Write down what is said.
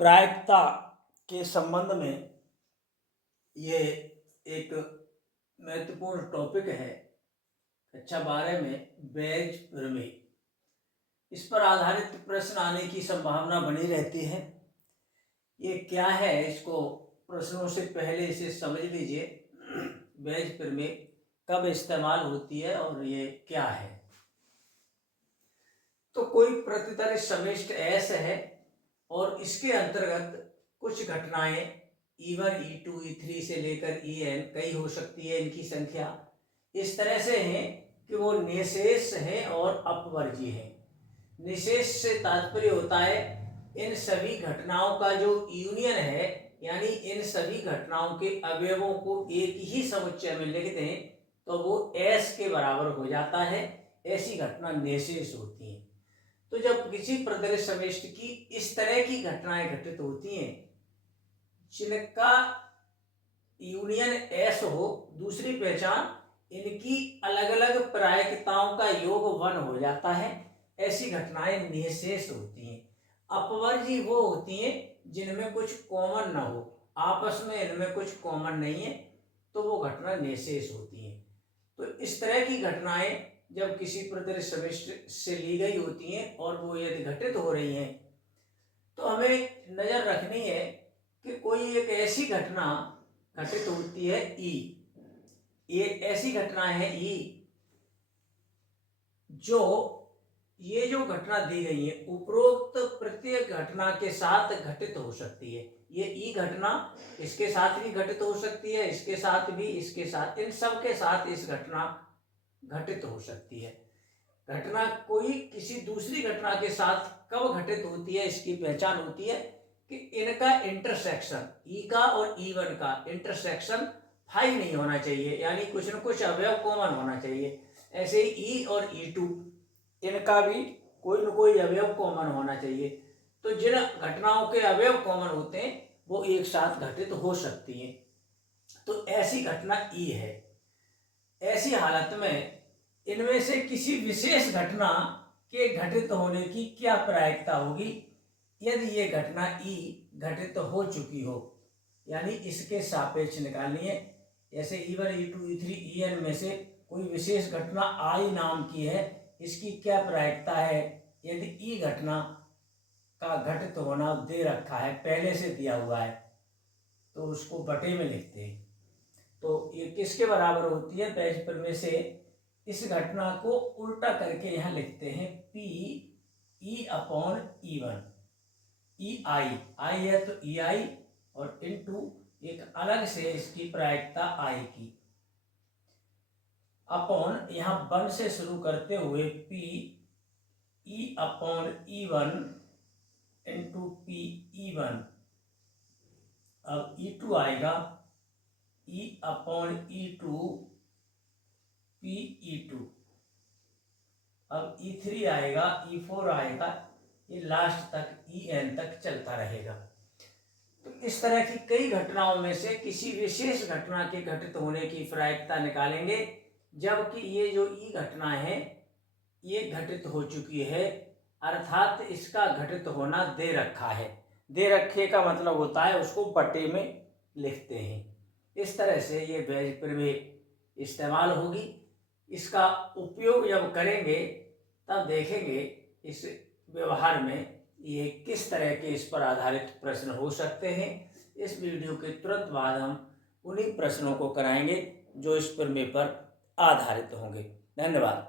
प्रायिकता के संबंध में ये एक महत्वपूर्ण टॉपिक है। कक्षा 12 में बैज प्रमेय, इस पर आधारित प्रश्न आने की संभावना बनी रहती है। ये क्या है, इसको प्रश्नों से पहले इसे समझ लीजिए। बैज प्रमेय कब इस्तेमाल होती है और ये क्या है। तो कोई प्रतितल समिष्ट S है और इसके अंतर्गत कुछ घटनाएं E1, E2, E3 से लेकर En कई हो सकती है। इनकी संख्या इस तरह से है कि वो निशेष है और अपवर्ज्य है। निशेष से तात्पर्य होता है इन सभी घटनाओं का जो यूनियन है, यानी इन सभी घटनाओं के अवयवों को एक ही समुच्चय में लिख दें तो वो S के बराबर हो जाता है। ऐसी घटना निशेष होती है। तो जब किसी प्रतितल समिष्ट की इस तरह की घटनाएं घटित होती हैं जिनका यूनियन S हो, दूसरी पहचान इनकी अलग अलग प्रायिकताओं का योग 1 हो जाता है, ऐसी घटनाएं निशेष होती हैं। अपवर्ज्य वो होती हैं जिनमें कुछ कॉमन ना हो, आपस में इनमें कुछ कॉमन नहीं है, तो वो घटना निशेष होती है। तो इस तरह की घटनाएं जब किसी प्रतितल समिष्ट से ली गई होती हैं और वो यदि घटित हो रही हैं तो हमें नजर रखनी है कि कोई एक ऐसी घटना घटित होती है E। ये ऐसी घटना है E जो ये जो घटना दी गई है उपरोक्त प्रत्येक घटना के साथ घटित हो सकती है। ये E घटना इसके साथ भी घटित हो सकती है, इसके साथ भी, इसके साथ, इन सब के साथ इस घटना घटित हो सकती है। घटना कोई किसी दूसरी घटना के साथ कब घटित होती है, इसकी पहचान होती है कि इनका इंटरसेक्शन, E का और E1 का इंटरसेक्शन 5 नहीं होना चाहिए, यानी कुछ न कुछ अवयव कॉमन होना चाहिए। ऐसे ही E और E2 इनका भी कोई न कोई अवयव कॉमन होना चाहिए। तो जिन घटनाओं के अवयव कॉमन होते हैं वो एक साथ घटित हो सकती हैं, तो ऐसी घटना E है। ऐसी हालत में इनमें से किसी विशेष घटना के घटित होने की क्या प्रायिकता होगी यदि ये घटना E घटित हो चुकी हो, यानी इसके सापेक्ष निकालनी है। जैसे E1, E2, E3, En में से कोई विशेष घटना I नाम की है, इसकी क्या प्रायिकता है यदि E घटना का घटित होना दे रखा है, पहले से दिया हुआ है, तो उसको बटे में लिखते हैं। तो ये किसके बराबर होती है, बैज प्रमेय से इस घटना को उल्टा करके यहाँ लिखते हैं P E upon E1। EI I है तो EI और इनटू एक अलग से इसकी प्रायिकता I की, अपॉन यहाँ 1 से शुरू करते हुए P E upon E1 into P E1। अब E2 आएगा E upon E2 P E2। अब E3 आएगा, E4 आएगा, ये लास्ट तक En तक चलता रहेगा। तो इस तरह की कई घटनाओं में से किसी विशेष घटना के घटित होने की प्रायिकता निकालेंगे, जबकि ये जो E घटना है ये घटित हो चुकी है, अर्थात इसका घटित होना दे रखा है। दे रखे का मतलब होता है उसको बटे में लिखते हैं। इस तरह से ये बैज प्रमेय इस्तेमाल होगी। इसका उपयोग जब करेंगे तब देखेंगे इस व्यवहार में ये किस तरह के इस पर आधारित प्रश्न हो सकते हैं। इस वीडियो के तुरंत बाद हम उन्हीं प्रश्नों को कराएंगे जो इस प्रमेय पर आधारित होंगे। धन्यवाद।